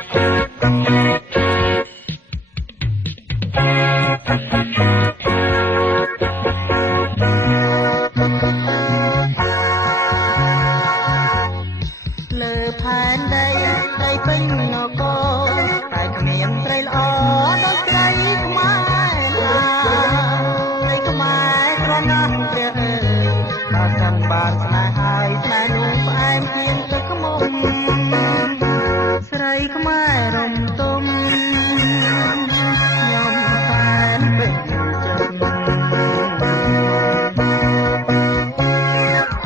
លើផែនដីត្រីពេញនគរតែគ្មានត្រីល្អដូចត្រីខ្មែរណាត្រីខ្មែរក្រណាស់ព្រះអើយបើសិនបានស្នេហ៍ហើយស្នេហ៍នោះផ្អែមជាងទឹកខ្មុំស្រីខ្មែររំទុំខ្ញុំផែនពេញចិត្ត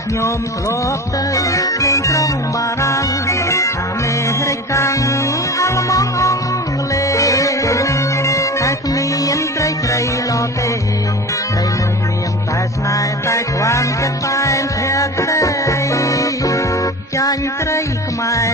ខ្ញុំធ្លាប់ទៅក្នុងក្រុងបារាំងអាមេរិកាំងអាល្លឺម៉ង់អង់គ្លេសតែគ្មានត្រីឡទេត្រីនោះមានតែស្នេហ៍តែខ្វាងចិត្តតែភក្តីចាញ់ត្រីខ្មែរ